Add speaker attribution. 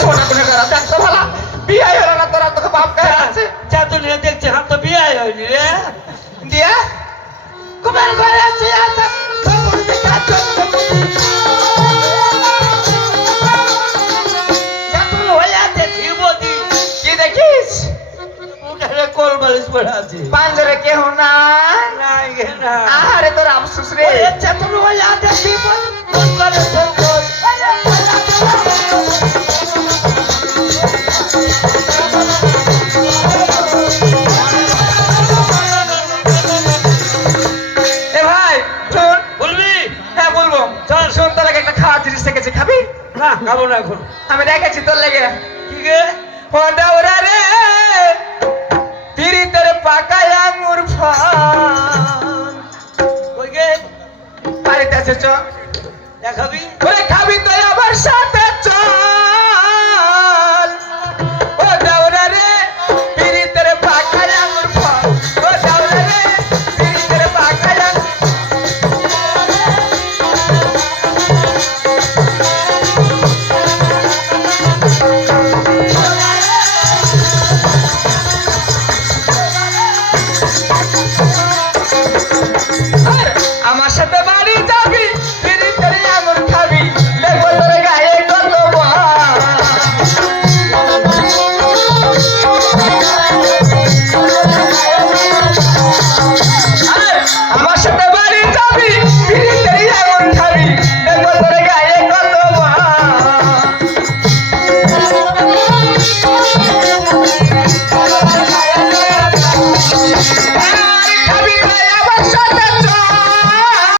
Speaker 1: সোনা করে করা দেখ তো বিয়ে হলো না তোরা তোকে বাপ আছে?
Speaker 2: দেখছে হাম তো বিয়ে রে।
Speaker 1: দিয়ে? কুমার ঘরে আছে আছে পাঞ্জরে কেহ না
Speaker 2: নাই
Speaker 1: আরে তোর আফসোস রে।
Speaker 2: চাতুল হয়ে আছে বিপদ করে
Speaker 1: জিনিস দেখেছি খাবি?
Speaker 2: না খাব না এখন।
Speaker 1: আমি রেখেছি তোর লেগে।
Speaker 2: কি গে?
Speaker 1: ও দাওরা রে। তিরি তোর পাকায় আঙুর ফল বাড়িতে চ।
Speaker 2: দেখাবি
Speaker 1: ওরে আমার সাথে